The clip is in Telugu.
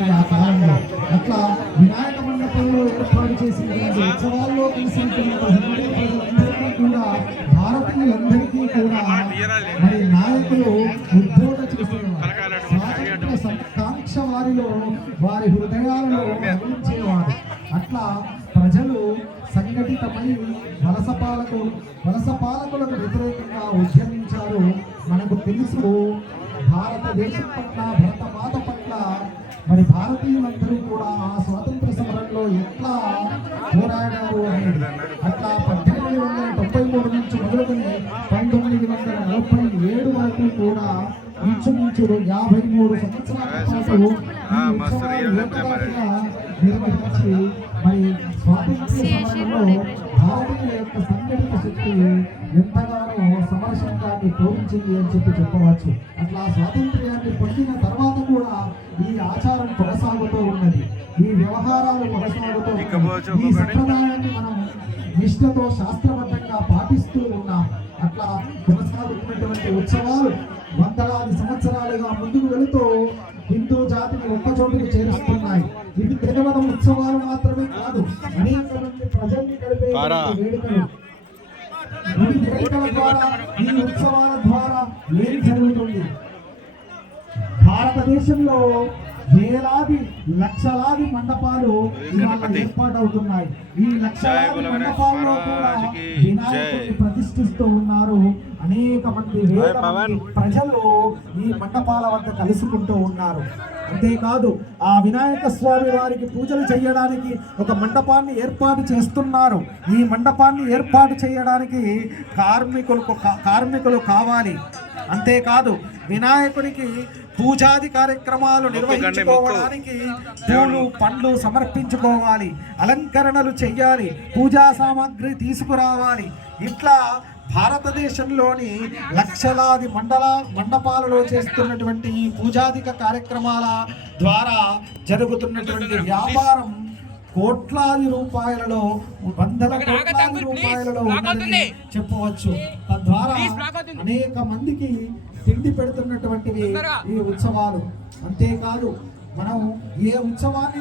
ఆ కాలంలో అట్లా వినాయక మండపంలో ఏర్పాటు చేసినటువంటి ఉత్సవాల్లో కలిసినటువంటి ప్రజలందరికీ కూడా భారతీయులందరికీ కూడా మరి నాయకులు ఉద్బోధ చేసేవారు. స్వాతంత్ర సంకాంక్ష వారిలో వారి హృదయాలలో అందించేవారు. అట్లా ప్రజలు సంఘటితమై వలస పాలకులకు వ్యతిరేకంగా ఉద్యమించారు. మనకు తెలుసు భారతదేశం పట్ల భరతమాత పట్ల మరి భారతీయులందరూ కూడా ఆ స్వాతంత్ర సమరంలో ఎట్లా పోరాడారు అనేది. అట్లా 1873 నుంచి మొదలుకొని 1947 వరకు కూడా ఇంచుమించు 53 సంవత్సరాల పాటు నిర్వహించి మరి స్వాతంత్ర సమరంలో భారతీయుల యొక్క సంఘటిత శక్తి ఎంతగానో సమరశంగాన్ని తోడించింది అని చెప్పవచ్చు. అట్లా స్వాతంత్ర్యాన్ని పొందిన తర్వాత కూడా ఈ ఆచారం కొనసాగుతూ ఉన్నది, ఈ వ్యవహారాలు కొనసాగుతూ ఈ సంప్రదాయాన్ని మనం నిష్ఠతో శాస్త్రబద్ధంగా పాటిస్తూ ఉన్నాం. అట్లా కొనసాగుతున్నటువంటి ఉత్సవాలు వందలాది సంవత్సరాలుగా ముందుకు వెళుతూ హిందూ జాతిని ఒక్క చోటుకు చేరుస్తున్నాయి. ఇవి కేవలం ఉత్సవాలు మాత్రమే కాదు, అనేక మంది ప్రజల్ని కలిపే వేడుకలు. ఈ వేడుకల ద్వారా, ఈ ఉత్సవాల ద్వారా ఏం జరుగుతుంది? భారతదేశంలో వేలాది లక్షలాది మండపాలు ఏర్పాటవుతున్నాయి. ఈ లక్షలాది మండపాల్లో కూడా వినాయకుడిని ప్రతిష్ఠిస్తూ ఉన్నారు. అనేక మంది వేల మంది ప్రజలు ఈ మండపాల వద్ద కలుసుకుంటూ ఉన్నారు. అంతేకాదు ఆ వినాయక స్వామి వారికి పూజలు చేయడానికి ఒక మండపాన్ని ఏర్పాటు చేస్తున్నారు. ఈ మండపాన్ని ఏర్పాటు చేయడానికి కార్మికులు కావాలి. అంతేకాదు వినాయకుడికి పూజాది కార్యక్రమాలు నిర్వహించుకోవడానికి పూలు పండ్లు సమర్పించుకోవాలి, అలంకరణలు చెయ్యాలి, పూజా సామాగ్రి తీసుకురావాలి. ఇట్లా భారతదేశంలోని లక్షలాది మండపాలలో చేస్తున్నటువంటి ఈ పూజాదిక కార్యక్రమాల ద్వారా జరుగుతున్నటువంటి వ్యాపారం కోట్లాది రూపాయలలో, వందల కోట్లాది రూపాయలలో ఉందని చెప్పవచ్చు. తద్వారా అనేక మందికి తిండి పెడుతున్నటువంటివి ఈ ఉత్సవాలు. అంతేకాదు మనం ఏ ఉత్సవాన్ని